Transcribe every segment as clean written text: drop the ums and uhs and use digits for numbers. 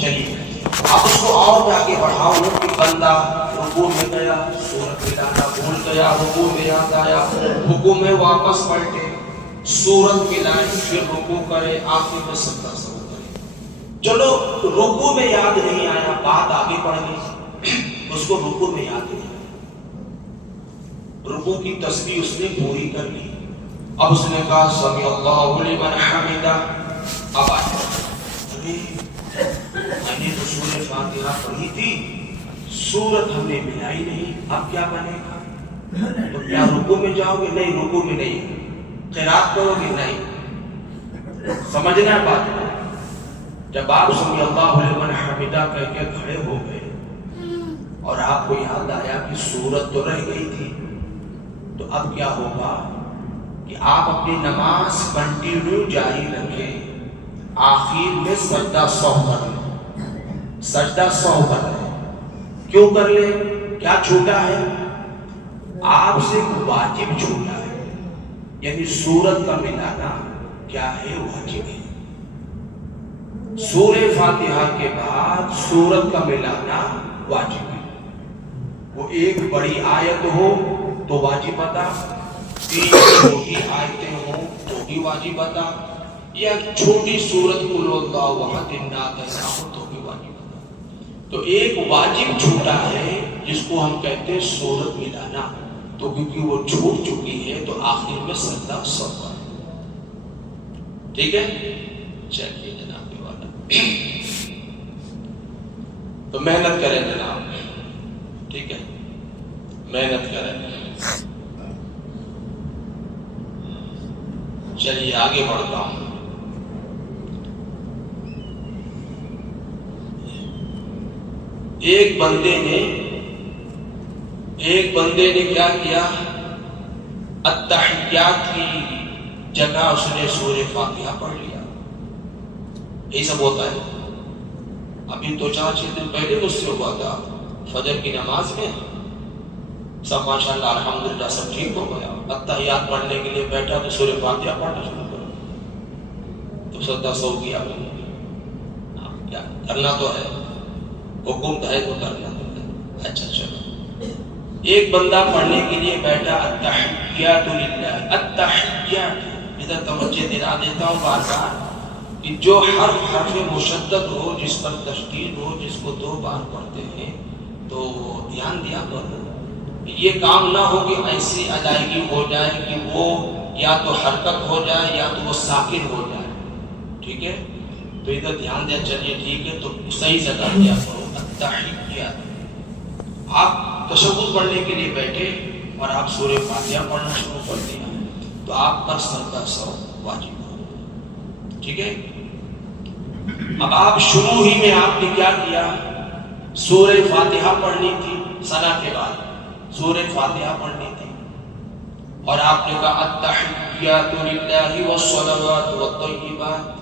چلیے اب اس کو اور میں آگے بڑھاؤں کہ بندہ رکوع میں گیا، سورت ملانا بھول گیا، رکوع میں یاد آیا، حکم ہے واپس پلٹے، سورت ملائے، پھر رکوع کرے، آخر میں سجدہ سو کرے۔ چلو رکوع میں یاد نہیں آیا، بات آگے بڑھ گئی، اس کو رکوع میں یاد نہیں آیا، رکوع کی تسبیح اس نے پوری کر لی، اب اس نے کہا سمی اللہ لمن حمدہ، اب آئے میں نے تو سورہ فاتحہ پڑھی تھی، سورت ہم نے ملائی نہیں، اب کیا بنے گا؟ تو کیا رکوع میں جاؤ گے؟ نہیں، رکوع میں نہیں۔ قرات کرو گے؟ نہیں۔ سمجھنا ہے بات کو۔ جب آپ سمی اللہ لمن حمدہ کہہ کے کھڑے ہو گئے اور آپ کو یاد آیا کہ سورت تو رہ گئی تھی، تو اب کیا ہوگا کہ آپ اپنی نماز کنٹینیو جاری رکھیں، آخر میں سجدہ سو کر لیں، سجدہ سو کر لیں۔ کیوں کر لیں؟ کیا چھوٹا ہے؟ آپ سے واجب چھوٹا ہے، یعنی سورت کا ملانا کیا ہے؟ واجب ہے۔ سورہ فاتحہ کے بعد سورت کا ملانا واجب ہے۔ وہ ایک بڑی آیت ہو تو واجب ادا، تین چھوٹی آیتیں ہوں تو بھی واجب ادا، یا چھوٹی سورت قل اللہ احد الناس ایسا ہو تو بھی واجب ادا۔ تو ایک واجب چھوٹا ہے جس کو ہم کہتے ہیں سورت ملانا، تو کیونکہ وہ چھوٹ چکی ہے تو آخر میں سجدہ سو ہے۔ ٹھیک ہے، چلیے جناب والا، تو محنت کریں جناب، ٹھیک ہے، محنت کریں۔ چلیے آگے بڑھتا ہوں۔ ایک بندے نے کیا کیا؟ التحیات کی جگہ اس نے سورہ فاتحہ پڑھ لیا۔ یہی سب ہوتا ہے۔ ابھی تو 4-6 دن پہلے مجھ سے ہوا تھا فجر کی نماز میں، سب ماشاءاللہ الحمدللہ سب ٹھیک ہو گیا، التحیات پڑھنے کے لیے بیٹھا تو سورہ فاتحہ پڑھنا شروع کر، تو سجدہ سو کیا۔ کیا کرنا تو ہے، حکم ہے تو کرنا تو ہے۔ اچھا چلو، ایک بندہ پڑھنے کے لیے بیٹھا التحیات للہ، التحیات، ادھر توجہ دلا دیتا ہوں بار بار کہ جو حرف مشدد ہو، جس پر تشدید ہو، جس کو 2 بار پڑھتے ہیں تو دھیان دیا کرو، یہ کام نہ ہو کہ ایسی ادائیگی ہو جائے کہ وہ یا تو حرکت ہو جائے یا تو وہ ساکن ہو جائے۔ ٹھیک ہے، تو ادھر دھیان دیا، چلیے ٹھیک ہے، تو صحیح سے کر دیا کرو التحیات۔ آپ تشہد پڑھنے کے لیے بیٹھے اور آپ سورہ فاتحہ پڑھنا شروع کر دیا تو آپ پر سجدہ سو واجب ہو۔ ٹھیک ہے، اب آپ شروع ہی میں آپ نے کیا کیا؟ سورہ فاتحہ پڑھنی تھی، ثنا کے بعد سورہ فاتحہ پڑھنی تھی، اور آپ نے کہا التحیات للہ والصلوات والطیبات،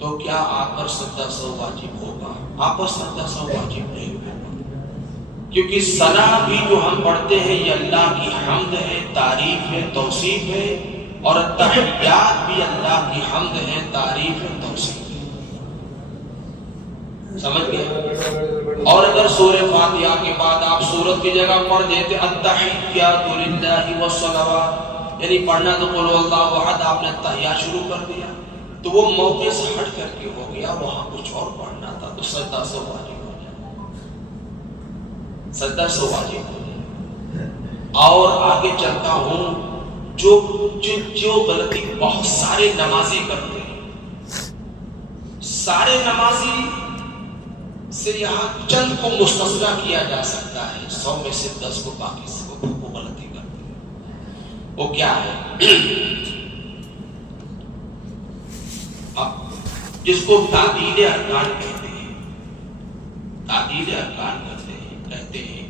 تو کیا آپ پر سجدہ سو واجب ہوگا؟ آپ پر سجدہ سو واجب نہیں ہوگا، کیونکہ ثنا بھی جو ہم پڑھتے ہیں یہ اللہ کی حمد ہے، تعریف ہے، توصیف ہے، اور التحیات بھی اللہ کی حمد ہے، تعریف ہے، توصیف ہے۔ سمجھ گئے؟ اور اگر سورہ فاتحہ کے بعد آپ سورت کی جگہ پڑھ دیتے التحیات للہ والصلوات، یعنی پڑھنا تو قل اللہ احد، آپ نے التحیات شروع کر دیا، تو وہ موقع سے ہٹ کر کے ہو گیا، وہاں کچھ اور پڑھنا تھا، تو سجدہ سو واجب ہو جائے، سجدہ سو واجب ہو جائے۔ اور آگے چلتا ہوں، جو غلطی بہت سارے نمازی کرتے ہیں، سارے نمازی سے یہاں چند کو مستثنیٰ کیا جا سکتا ہے، 100 میں سے 10 کو، باقی سے وہ غلطی کرتے ہیں۔ وہ کیا ہے؟ اب جس کو تعدیل ارکان کہتے ہیں، تعدیل ارکان کہتے ہیں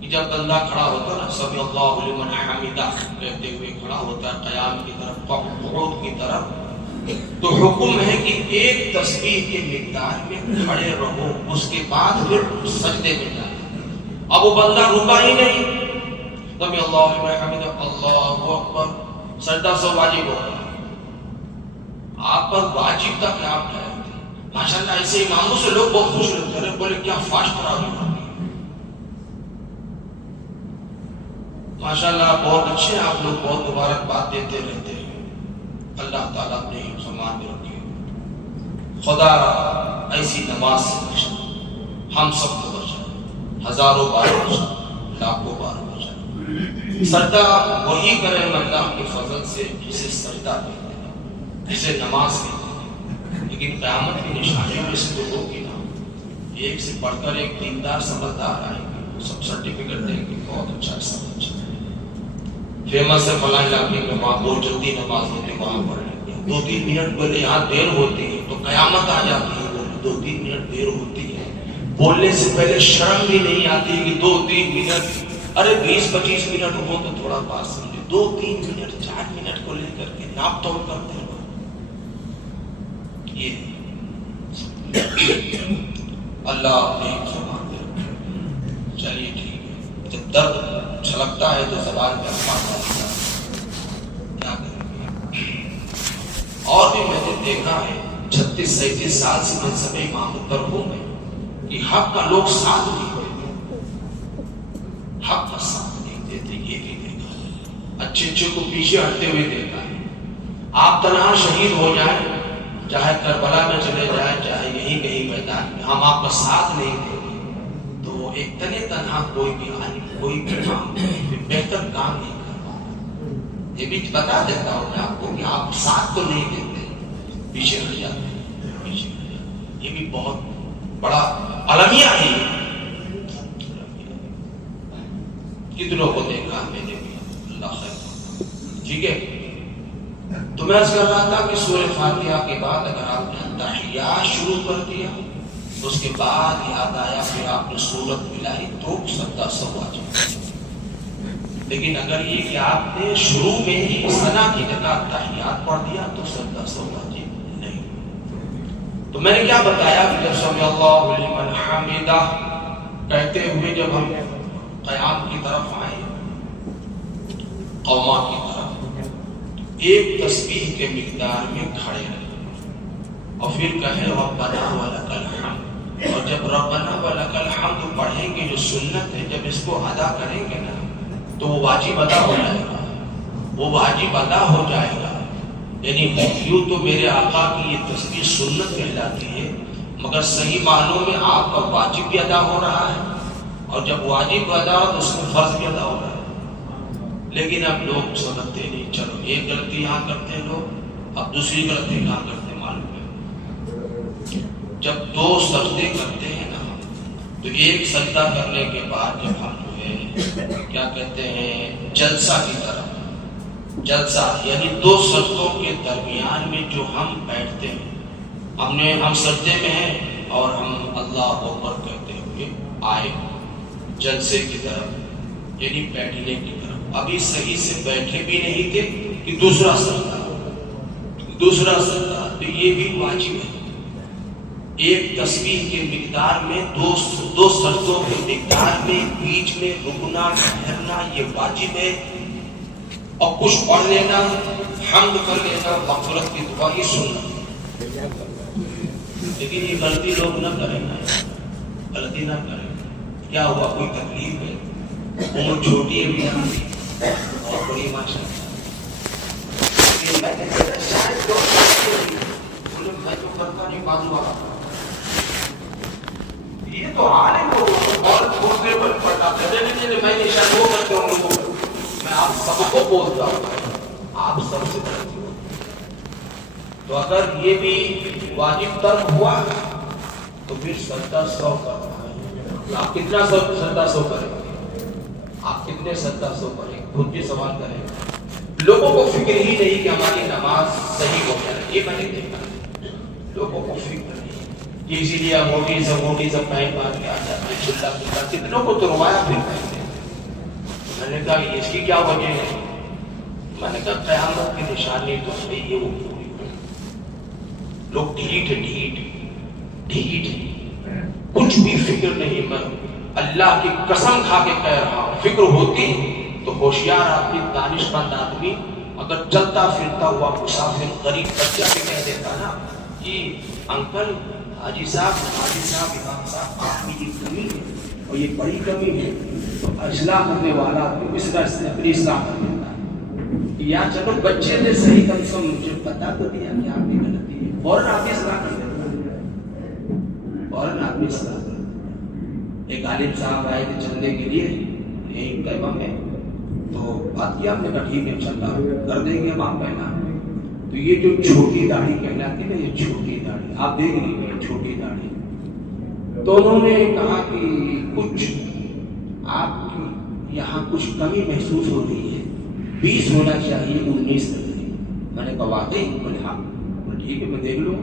کہ جب بندہ کھڑا ہوتا نا سمی اللہ لمن حمدہ کہتے ہوئے کھڑا ہوتا ہے قیام کی طرف، قعود کی طرف، تو حکم ہے کہ ایک تسبیح کے مقدار میں کھڑے رہو، اس کے بعد پھر سجدے میں جانا۔ اب وہ بندہ رکا ہی نہیں، سمی اللہ لمن حمدہ، اللہ اکبر، سجدہ سو واجب ہوگا۔ آپ پر واجب تھا کہ آپ ٹھہرتے، ماشاءاللہ ایسے اماموں سے لوگ بہت خوش ہوتے ہیں، بولے کیا فاسٹ تراویح ہوتی ہے، ماشاءاللہ بہت اچھے آپ لوگ، بہت مبارکباد دیتے رہتے ہیں، اللہ تعالیٰ اپنے حفظ و امان میں رکھے، خدا ایسی نماز سے بچائے، ہم سب کو بچائے، ہزاروں بار بچائے، لاکھوں بار بچائے۔ سجدہ وہی کرے اللہ کے فضل سے جسے سجدہ کہتے ہیں، جسے نماز کہتے ہیں، لیکن قیامت کی نشانیوں میں سے تو ہوگی نا، ایک سے پڑھ کر ایک دیندار سمجھدار آئیں گے، سب سرٹیفکیٹ دیں گے، بہت اچھا سمجھ فیمس ہے فلاں علاقے میں، وہاں بہت جلدی نماز ہوتی ہے، وہاں پڑھ لیں گے، 2-3 منٹ بولے یہاں دیر ہوتی ہے تو قیامت آ جاتی ہے، 2-3 منٹ دیر ہوتی ہے، بولنے سے پہلے شرم بھی نہیں آتی کہ 2-3 منٹ، ارے 20-25 منٹ ہو تو تھوڑا پاس سمجھے، 2-3 منٹ 4 منٹ کو لے کر کے ناپ توڑ کرتے ہیں یہ اللہ اپنے زبان دے رکھے۔ چلیے ٹھیک ہے، جب درد چھلکتا ہے تو زبان میں الفاظ آتا ہے، کیا کریں گے؟ اور بھی میں نے دیکھا ہے 36-37 سال سے منصب امامت پر ہوں میں کہ حق کا لوگ ساتھ نہیں دیتے، حق کا ساتھ نہیں دیتے، یہ بھی دیکھا ہے، اچھے اچھے کو پیچھے ہٹتے ہوئے دیکھا ہے۔ آپ تنہا شہید ہو جائیں، چاہے کربلا میں چلے جائیں، چاہے یہی کہیں میدان میں، ہم آپ کا ساتھ نہیں دیں گے تو ایک تنے تنہا کوئی بھی عالم، کوئی بھی کام بہتر کام نہیں کر پاتا۔ یہ بھی بتا دیتا ہوں میں آپ کو کہ آپ ساتھ تو نہیں دیتے، پیچھے ہٹ جاتے ہیں، پیچھے ہٹ جاتے ہیں، یہ بھی بہت بڑا المیہ ہے۔ کتنوں کو دیکھا میں نے بھی، اللہ خیر، ٹھیک ہے۔ تو میں عرض کر رہا تھا کہ سورہ فاتحہ کے بعد اگر آپ نے تحیات شروع کر دیا، اس کے بعد یاد آیا پھر آپ نے سورت ملائی تو سجدہ سہو آ جائے، لیکن اگر یہ کہ آپ نے شروع میں ہی ثنا کی جگہ تحیات پڑھ دیا تو سجدہ سہو واجب نہیں۔ تو میں نے کیا بتایا کہ جب سمع اللہ لمن حمدہ کہتے ہوئے جب ہم قیام کی طرف آئے، قوما کی طرف، ایک تسبیح کے مقدار میں کھڑے رہے اور پھر کہیں ربنا ولک الحمد، اور جب ربنا ولک الحمد پڑھیں گے جو سنت ہے، جب اس کو ادا کریں گے نا تو وہ واجب ادا ہو جائے گا، وہ واجب ادا ہو جائے گا۔ یعنی یوں تو میرے آقا کی یہ تسبیح سنت کہلاتی ہے، مگر صحیح معنوں میں آپ کا واجب بھی ادا ہو رہا ہے، اور جب واجب ادا ہو تو اس میں فرض بھی ادا ہو رہا ہے۔ لیکن اب لوگ سمجھتے نہیں، چلو ایک غلطی یہاں کرتے ہیں لوگ، اب دوسری غلطی کہاں کرتے معلوم ہے۔ جب 2 سجدے کرتے ہیں نا تو ایک سجدہ کرنے کے بعد جب ہم جو ہے کیا کہتے ہیں جلسہ کی طرف، جلسہ یعنی 2 سجدوں کے درمیان میں جو ہم بیٹھتے ہیں، ہم سجدے میں ہیں اور ہم اللہ اکبر کہتے ہوئے آئے جلسے کی طرف، یعنی بیٹھنے کی طرف، ابھی صحیح سے بیٹھے بھی نہیں تھے کہ دوسرا سجدہ، تو یہ بھی واجب ہے۔ ایک تسبیح کے مقدار میں 2 سجدوں کے مقدار میں بیچ میں رکنا ٹھہرنا یہ واجب ہے، اور کچھ پڑھ لینا، حمد کر لینا، مغفرت کی دعا یہ سننا، لیکن یہ غلطی لوگ نہ کریں، غلطی نہ کریں۔ کیا ہوا، کوئی تکلیف ہے، عمر چھوٹی ہے بھی اور بڑی ماشاء اللہ، میں تو کرتا نہیں، بازو آ یہ تو عالم ہو اور دوسرے پر پڑھاتے ہیں، میں نے شاید وہ کرتے ہوں لوگوں کو، میں آپ سب کو بولتا ہوں، آپ سب سے بڑھتی ہوں۔ تو اگر یہ بھی واجب ترک ہوا تو پھر سجدہ سہو کرنا ہے۔ آپ کتنا سجدہ سہو کریں گے، آپ کتنے سجدہ سہو کریں گے، خود بھی سوال کریں۔ لوگوں کو فکر ہی نہیں کہ ہماری نماز صحیح ہو جائے، یہ میں نے دیکھا، لوگوں کو فکر نہیں، اسی لیے موٹیزم پہن پہن کے آ جاتے ہیں، چلا چلا، کتنوں کو تو روایا پھر پہنتے ہیں۔ میں نے کہا اس کی کیا وجہ ہے، میں نے کہا قیامت کی نشانی تو صحیح ہے، وہ پوری ہوئی، لوگ ڈھیٹ کچھ بھی فکر نہیں۔ میں اللہ کی قسم کھا کے کہہ رہا ہوں، فکر ہوتی تو ہوشیار آدمی، دانش مند آدمی اگر چلتا پھرتا ہوا مسافر غریب بچہ بھی کہہ دیتا نا کہ انکل حاجی صاحب، نمازی صاحب، امام صاحب، آپ کی یہ کمی ہے اور یہ بڑی کمی ہے، تو اصلاح کرنے والا اس طرح سے اپنی اصلاح کر دیتا ہے. یا چلو بچے نے صحیح کم سے کم مجھے بتا تو دیا کہ آپ کی غلطی ہے، فوراً آپ کی اصلاح کر دیتا ہے، فوراً آپ کی اصلاح کر دیتا ہے. ایک عالم صاحب آئے تھے چندے کے لیے، یہی کلمہ ہے، تو بات کیا آپ نے کہا ٹھیک ہے چندہ کر دیں گے ہم آپ کہنا. تو یہ جو چھوٹی داڑھی کہلاتی نا، یہ چھوٹی داڑھی آپ دیکھ لیجیے، چھوٹی داڑھی. تو انہوں نے کہا کہ کچھ آپ کی یہاں کچھ کمی محسوس ہو رہی ہے، 20 ہونا چاہیے 19 تک. میں نے کہا واقعی؟ بولے ہاں. ٹھیک ہے میں دیکھ لوں.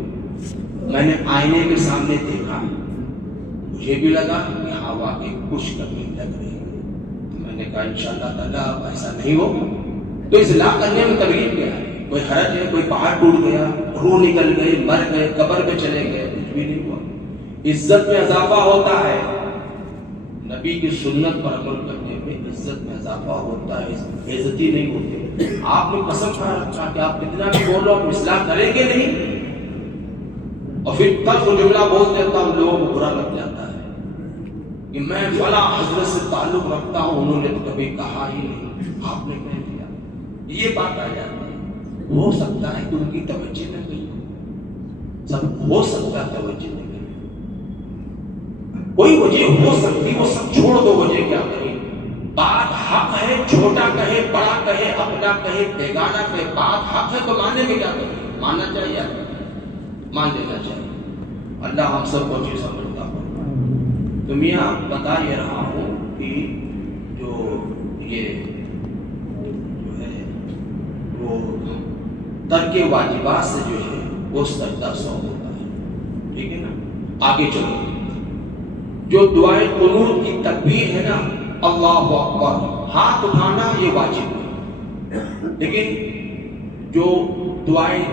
میں نے آئینے کے سامنے دیکھا، مجھے بھی لگا کہ ہاں واقعی کچھ کمی لگ رہی ہے. تو میں نے کہا انشاءاللہ تعالیٰ اب ایسا نہیں ہو. تو اصلاح کرنے میں تکلیف کیا ہے؟ کوئی حرج ہے؟ کوئی پہاڑ ٹوٹ گیا، روح نکل گئے، مر گئے، قبر پہ چلے گئے، کچھ بھی نہیں ہوا. عزت میں اضافہ ہوتا ہے، نبی کی سنت پر عمل کرنے میں عزت میں اضافہ ہوتا ہے، عزتی نہیں ہوتی. آپ نے قسم کھا رکھا کہ آپ کتنا بھی بولو آپ اصلاح کریں گے نہیں، اور پھر تب وہ جملہ بول دیتا ہوں لوگوں کو برا لگ جاتا ہے کہ میں فلاں حضرت سے تعلق رکھتا ہوں، انہوں نے تو کبھی کہا ہی نہیں، آپ نے کہہ دیا. یہ بات آ جاتی ہے. ہو سکتا ہے کہ ان کی توجہ نہ گئی ہو، سب ہو سکتا ہے توجہ نہ گئی، کوئی وجہ ہو سکتی، وہ سب چھوڑ دو، وجہ کیا کریں. بات حق ہے، چھوٹا کہے بڑا کہے اپنا کہے بیگانہ کہے، بات حق ہے تو ماننے میں کیا کریں. ماننا چاہیے، مان لینا چاہیے. اللہ ہم سب کو چیز سمجھتا ہوں. تو میاں بتا یہ رہا ہوں کہ جو یہ وہ ترک واجبات سے جو ہے وہ سجدہ سو ہوتا ہے. ٹھیک ہے نا. آگے چلو. جو دعائے قنوت کی تکبیر ہے نا، اللہ اکبر، ہاتھ اٹھانا یہ واجب ہے. لیکن جو دعائیں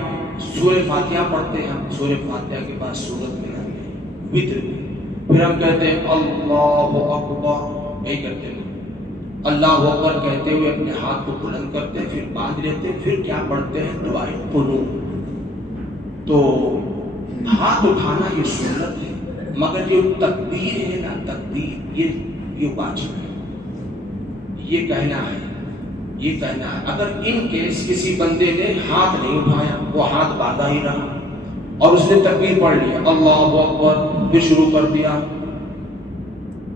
سورہ فاتحہ پڑھتے ہیں، ہم سورہ فاتحہ کے بعد سورت میں آتے ہیں وتر میں، پھر ہم کہتے ہیں اللہ اکبر، یہی کرتے ہیں. اللہ اکبر کہتے ہوئے اپنے ہاتھ کو بلند کرتے ہیں، پھر باندھ لیتے ہیں، پھر کیا پڑھتے ہیں دعائے قنوت. تو ہاتھ اٹھانا یہ سنت ہے، مگر جو تکبیر ہے نا، تکبیر یہ واجب ہے. یہ کہنا ہے، یہ کہنا ہے. اگر ان کیس کسی بندے نے ہاتھ نہیں اٹھایا، وہ ہاتھ باندھا ہی رہا اور اس نے تکبیر پڑھ لیا اللہ اکبر، پھر شروع کر دیا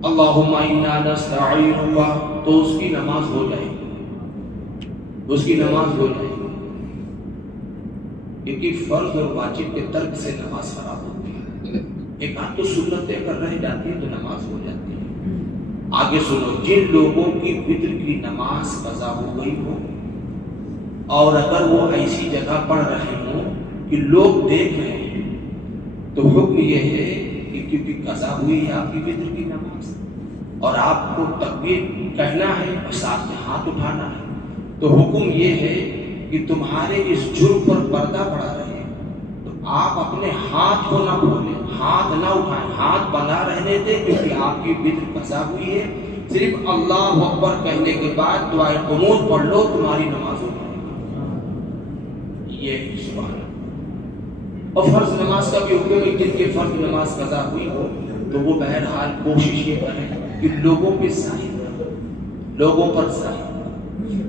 اللہم انا نستعینک، تو اس کی نماز ہو جائے گی، اس کی نماز ہو جائے گی. کیونکہ فرض اور واجب کے ترک سے نماز خراب ہوتی ہے. ایک آدھ تو سنتیں کر رہ جاتی ہے تو نماز ہو جاتی ہے. آگے سنو. جن لوگوں کی وتر کی نماز قضا ہو گئی ہو، اور اگر وہ ایسی جگہ پڑھ رہے ہوں کہ لوگ دیکھ رہے ہیں، تو حکم یہ ہے کہ کیونکہ قضا ہوئی ہے آپ کی وتر کی نماز اور آپ کو تکبیر کہنا ہے اور ساتھ میں ہاتھ اٹھانا ہے، تو حکم یہ ہے کہ تمہارے اس جرم پر پردہ پڑا رہے، تو آپ اپنے ہاتھ کو نہ کھولیں، ہاتھ نہ اٹھائیں، ہاتھ بنا رہنے دیں، کیونکہ آپ کی وتر قضا ہوئی ہے. صرف اللہ اکبر کہنے کے بعد دعائے قنوت پڑھ لو، تمہاری نماز ہو جائے گی. یہ سبحان اللہ. اور فرض نماز کا بھی حکم ہے، جن کے فرض نماز قضا ہوئی ہو تو وہ بہرحال کوشش یہ کریں کہ لوگوں پہ ظاہر نہ، لوگوں پر ظاہر،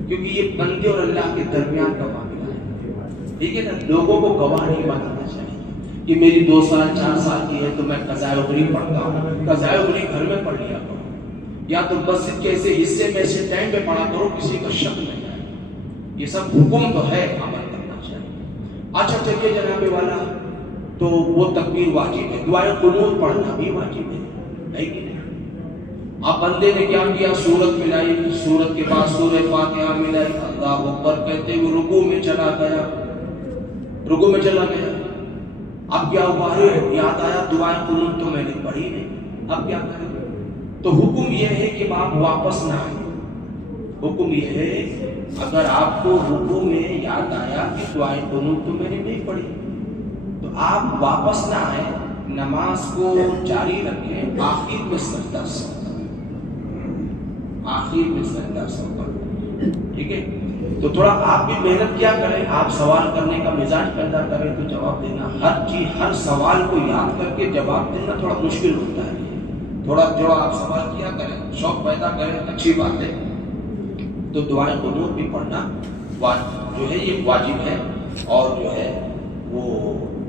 کیونکہ یہ بندے اور اللہ کے درمیان کا معاملہ ہے. ٹھیک ہے نا. لوگوں کو گواہ نہیں بنانا چاہیے کہ میری 2 سال 4 سال کی ہے تو میں قضائے اغری پڑھتا ہوں. قضائے اغری گھر میں پڑھ لیا کرو، یا تو مسجد کے ایسے حصے میں ایسے ٹائم پہ پڑھا کرو کسی کا شک نہیں آئے. یہ سب حکم تو ہے، عمل کرنا چاہیے. اچھا چلیے جناب والا، تو وہ تکبیر واجب ہے، دعائے قنوت پڑھنا بھی واجب ہے کہ نہیں. اب بندے نے کیا کیا، سورت ملائی، سورت کے بعد سورہ فاتحہ ملائی، اللہ اکبر کہتے ہوئے رکوع میں چلا گیا، رکوع میں چلا گیا. اب کیا ہوا ہے، یاد آیا دعائے قنوت تو میں نے پڑھی نہیں، اب کیا کریں. تو حکم یہ ہے کہ آپ واپس نہ آئیں. حکم یہ ہے اگر آپ کو رکوع میں یاد آیا کہ دعائے قنوت تو میں نے نہیں پڑھی، تو آپ واپس نہ آئیں، نماز کو جاری رکھیں، آخر میں سجدہ سو، آخر میں سجدہ سو کریں. ٹھیک ہے. تو تھوڑا آپ بھی محنت کیا کریں، آپ سوال کرنے کا مزاج پیدا کریں تو جواب دینا، ہر سوال کو یاد کر کے جواب دینا تھوڑا مشکل ہوتا ہے، تھوڑا جو آپ سوال کیا کریں، شوق پیدا کریں، اچھی بات ہے۔ تو دعائیں قنوت بھی پڑھنا جو ہے یہ واجب ہے، اور جو ہے وہ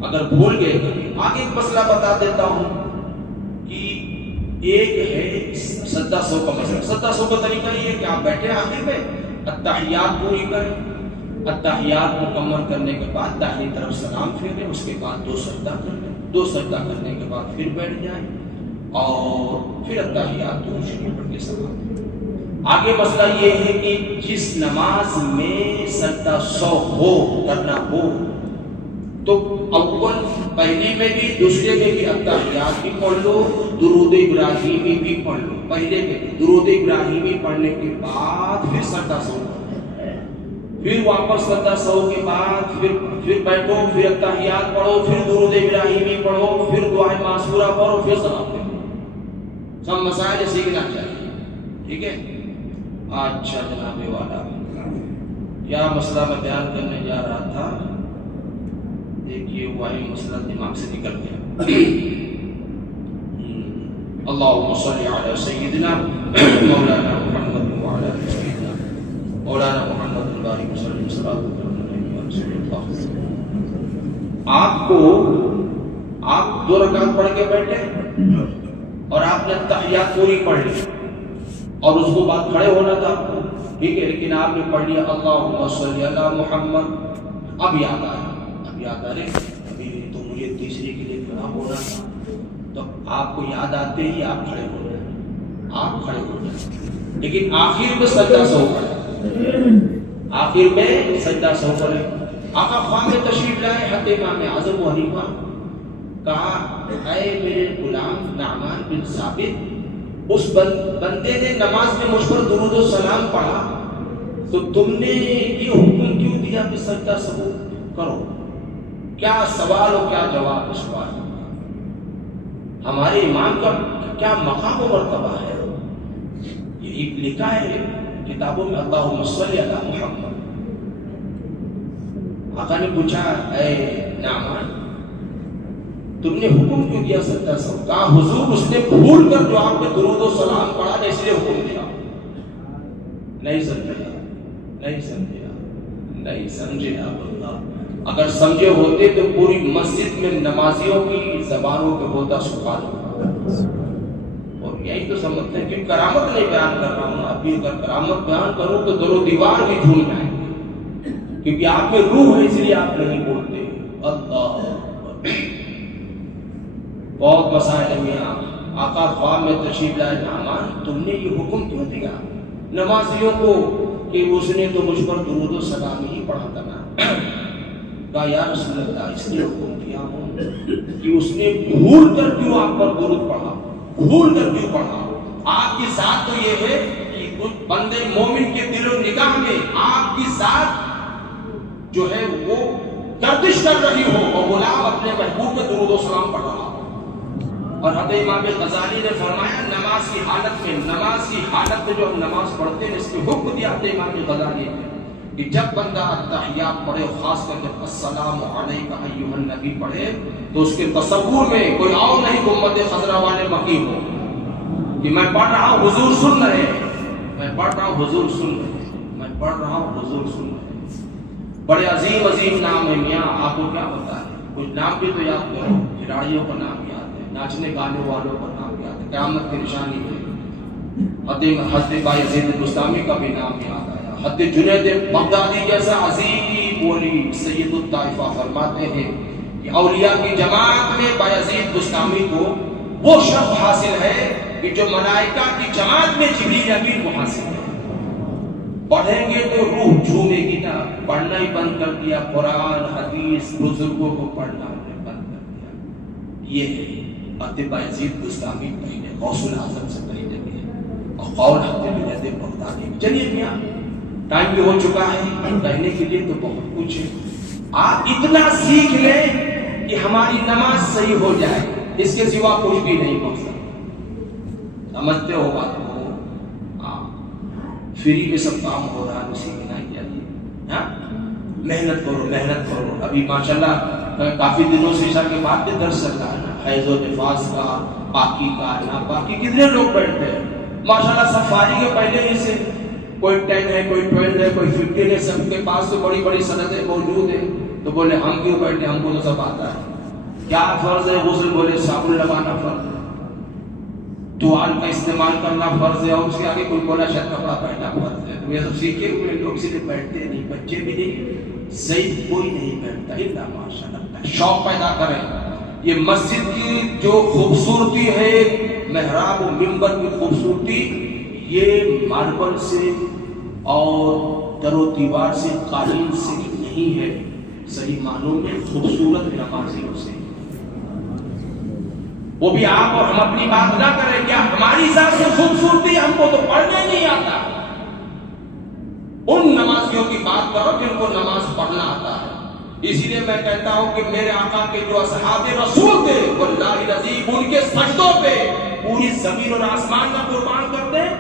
اگر بھول گئے کبھی، آگے ایک مسئلہ بتا دیتا ہوں کہ ایک ہے سجدہ سو کا مسئلہ۔ سجدہ سو کا طریقہ یہ ہے کہ آپ بیٹھے آخر میں التحیات پوری کریں، التحیات مکمل کرنے کے بعد داہنی طرف سلام پھیریں، اس کے بعد 2 سجدہ کر لیں، 2 سجدہ کرنے کے بعد پھر بیٹھ جائیں اور پھر التحیات درود شریف پڑھ کے سلام پھیریں۔ آگے مسئلہ یہ ہے کہ جس نماز میں سجدہ سو ہو کرنا ہو تو اول پہلی میں بھی دوسرے میں بھی التحیات بھی پڑھ لو، درود ابراہیمی بھی پڑھ لو۔ پہلے میں بھی درود ابراہیمی پڑھنے کے بعد پھر سجدہ سو، پھر واپس سجدہ سو کے بعد پھر بیٹھو، پھر التحیات پڑھو، پھر درود ابراہیمی پڑھو، پھر دعائے معصورہ پڑھو، پھر سلام پھیرو۔ سب مسائل سیکھنا چاہیے، ٹھیک ہے؟ اچھا جناب والا، کیا مسئلہ میں بیان کرنے جا رہا تھا؟ دیکھیے وہی مسئلہ دماغ سے نکل گیا۔ اللہم صلی علی سیدنا مولانا محمد وعلی آلہ سیدنا مولانا محمد بارک وسلم صلاۃ آپ 2 رکعت پڑھ کے بیٹھے اور آپ نے تحیات پوری پڑھ لی اور اس کو بعد کھڑے ہونا تھا، ٹھیک ہے، لیکن آپ نے پڑھ لیا اللہم صلی علی محمد، اب یاد آ رہے ابھی تو مجھے تیسری کے لیے کھڑا ہونا تھا، تو آپ کو یاد آتے ہی آپ کھڑے ہو جائیں، لیکن آخر میں سجدہ سہو کریں، آخر میں سجدہ سہو کریں۔ آقا خواہ میں تشریف لائے حضرت امام اعظم ابو حنیفہ، کہا اے میرے غلام نعمان بن ثابت، اس بندے نے نماز میں مجھ پر درود و سلام پڑھا تو تم نے یہ حکم کیوں دیا کہ سجدہ سہو کرو؟ کیا سوال اور کیا جواب اس بات؟ ہمارے امام کا کیا مقام و مرتبہ ہے، یہی لکھا ہے کتابوں میں اللہم صلی علی محمد۔ آقا نے پوچھا اے نعمان تم نے حکم کیوں دیا سجدہ سہو؟ کہا حضور اس نے بھول کر جو آپ نے درود و سلام پڑھا نے اس لیے حکم دیا۔ نہیں سمجھے آپ اللہ، اگر سمجھے ہوتے تو پوری مسجد میں نمازیوں کی زبانوں کے ہوتا سکھا دو، اور یہی تو سمجھتے ہیں کہ کرامت نہیں بیان کر رہا ہوں، ابھی اگر کرامت بیان کروں تو در و دیوار بھی جھول جائیں گے، کیونکہ آپ میں روح ہے اس لیے آپ نہیں بولتے۔ اللہ بہت مسائل میاں، آقا خواب میں تشریف لائے نعمان تم نے یہ حکم کیوں دیا نمازیوں کو کہ اس نے تو مجھ پر درود و سلام ہی پڑھا تھا نا؟ کہا یا رسول اللہ اس لیے حکم دیا ہوں کہ اس نے بھول کر کیوں آپ پر درود پڑھا، بھول کر کیوں پڑھا؟ آپ کی ذات تو یہ ہے کہ اس بندے مومن کے دل و نگاہ میں آپ کی ذات جو ہے وہ گردش کر رہی ہو اور غلام اپنے محبوب پہ درود و سلام پڑھ رہا ہو۔ اور حضرت امام غزالی نے فرمایا نماز کی حالت میں جو ہم نماز پڑھتے ہیں اس کے حکم دیا حضرت امام غزالی نے کہ جب بندہ التحیات پڑھے، خاص کر کے السلام علیکہ ایھا النبی پڑھے، تو اس کے تصور میں کوئی اور نہیں امت خضرا والے مکی ہو کہ میں پڑھ رہا ہوں حضور سن رہے ہیں، میں پڑھ رہا ہوں حضور سن رہے ہیں، میں پڑھ رہا ہوں حضور سن رہے ہیں۔ بڑے عظیم عظیم نام ہے میاں، آپ کو کیا پتا ہے؟ کچھ نام بھی تو یاد کرو، کھلاڑیوں کا نام یاد ہے، ناچنے گانے والوں کا نام یاد ہے، قیامت کی نشانی ہے۔ حضرت بایزید بستامی کا بھی نام یاد آیا، حضرت جنید بغدادی جیسا عظیم ولی سید الطائفہ فرماتے ہیں کہ اولیاء کی جماعت میں بایزید بستامی کو وہ شرف حاصل ہے کہ جو ملائکہ کی جماعت میں جبریل امین کو حاصل ہے۔ پڑھیں گے تو روح جھومے گی نا، پڑھنا ہی بند کر دیا، قرآن حدیث بزرگوں کو پڑھنا بند کر دیا۔ یہ ہے حضرت بایزید بستامی پہلے غوث الاعظم سے پہلے بھی ہے، اور قول حضرت جنید بغدادی۔ چلیے میاں ٹائم بھی ہو چکا ہے، کہنے کے لیے تو بہت کچھ ہے، آپ اتنا سیکھ لیں کہ ہماری نماز صحیح ہو جائے، اس کے سوا کچھ بھی نہیں ہو سکتا۔ سمجھتے ہو بات کو؟ فری میں سب کام ہو رہا ہے، سیکھنا ہی چاہیے۔ ہاں محنت کرو. ابھی ماشاءاللہ کافی دنوں سے عشاء کے بعد بھی درس چل رہا ہے نا, حیض و نفاس کا, پاکی کا, ناپاکی, کتنے لوگ بیٹھتے ہیں ماشاءاللہ. سب فارغ ہے پہلے ہی سے, کوئی 10 ہے, کوئی 12 ہے, کوئی 15 ہے, سب کے پاس تو بڑی بڑی سندیں موجود ہیں. تو بولے ہم کیوں بیٹھے, ہم کو تو سب آتا ہے. کیا فرض ہے غسل؟ بولے صابن لگانا فرض ہے, ٹوال کا استعمال کرنا فرض ہے, اور اس کے آگے کوئی بولا شاید کپڑا پہننا فرض ہے. تو یہ سب سیکھے ہوئے لوگ اس لیے بیٹھتے نہیں, بچے بھی نہیں, صحیح کوئی نہیں بیٹھتا. الا ماشاءاللہ شوق پیدا کریں. یہ مسجد کی جو خوبصورتی ہے, محراب و منبر کی خوبصورتی, یہ ماربل سے اور در و دیوار سے, قالین سے نہیں ہے, صحیح معنوں میں خوبصورت نمازیوں سے. وہ بھی آپ اور ہم اپنی بات نہ کریں, کیا ہماری ذات سے خوبصورتی ہم کو تو پڑھنے نہیں آتا. ان نمازیوں کی بات کرو جن کو نماز پڑھنا آتا ہے. اسی لیے میں کہتا ہوں کہ میرے آقا کے جو اصحاب رسول تھے واللہ العظیم ان کے سجدوں پہ پوری زمین اور آسمان کا قربان کرتے ہیں.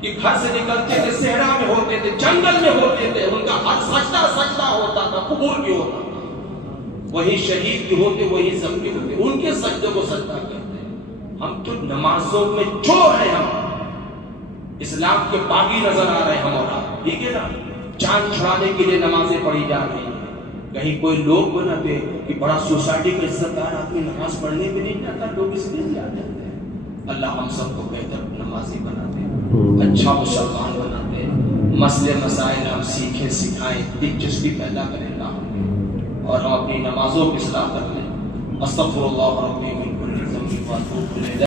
کہ گھر سے نکلتے تھے, صحرا میں ہوتے تھے, جنگل میں ہوتے تھے, ان کا ہر سجدہ ہوتا تھا, قبول بھی ہوتا تھا. وہی شہید بھی ہوتے, وہی زخمی ہوتے, ان کے سجدے کو سجدہ کہتے ہیں. ہم تو نمازوں میں چور ہیں, ہم اسلام کے باغی نظر آ رہے ہیں ہم, اور آپ ٹھیک ہے نا. چاند چھڑانے کے لیے نمازیں پڑھی جا رہی ہیں. کہیں کوئی لوگ بنا دے کہ بڑا سوسائٹی کا عزت دار آدمی نماز پڑھنے بھی نہیں جاتا, لوگ اس لیے جا جاتے ہیں. اللہ ہم سب کو بہتر نمازی بنا دے, اچھا مسلمان بنا دے, مسئلے مسائل ہم سیکھیں سکھائیں, دلچسپی پیدا کریں اللہ ہمیں, اور ہم اپنی نمازوں کی اصلاح کر لیں. استغفر اللہ ربی من کل ذنب واتوب الیہ.